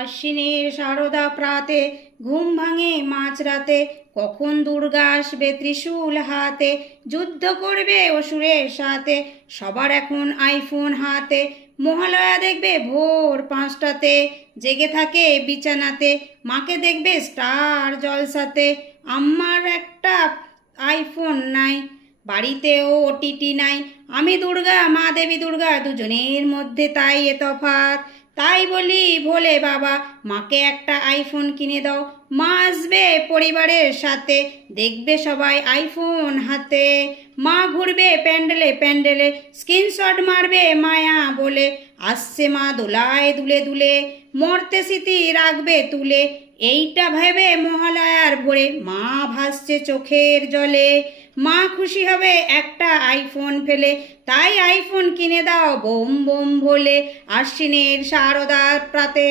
আশ্বিনের শারদা প্রাতে ঘুম ভাঙে মাঝরাতে, কখন দুর্গা আসবে ত্রিশূল হাতে, যুদ্ধ করবে অসুরের সাথে। সবার এখন আইফোন হাতে, মহালয়া দেখবে ভোর 5টাতে, জেগে থাকে বিছানাতে, মাকে দেখবে স্টার জলসাতে। আমার একটা আইফোন নাই, বাড়িতেও ওটিটি নাই। আমি দুর্গা, মা দেবী দুর্গা, দুজনের মধ্যে তাই এ তফাৎ। তাই বলি ভোলে বাবা, মাকে একটা আইফোন কিনে দাও। মা আসবে পরিবারের সাথে, দেখবে সবাই আইফোন হাতে। মা ঘুরবে প্যান্ডেলে প্যান্ডেলে, স্ক্রিনশট মারবে মায়া বলে। আসছে মা দোলায় দুলে দুলে, মরতে স্মৃতি রাখবে তুলে। এইটা ভেবে মহালয়ার ভোরে মা ভাসছে চোখের জলে। মা খুশি হবে একটা আইফোন পেলে, তাই আইফোন কিনে দাও বোম বোম বলে, আশ্বিনের শারদার প্রাতে।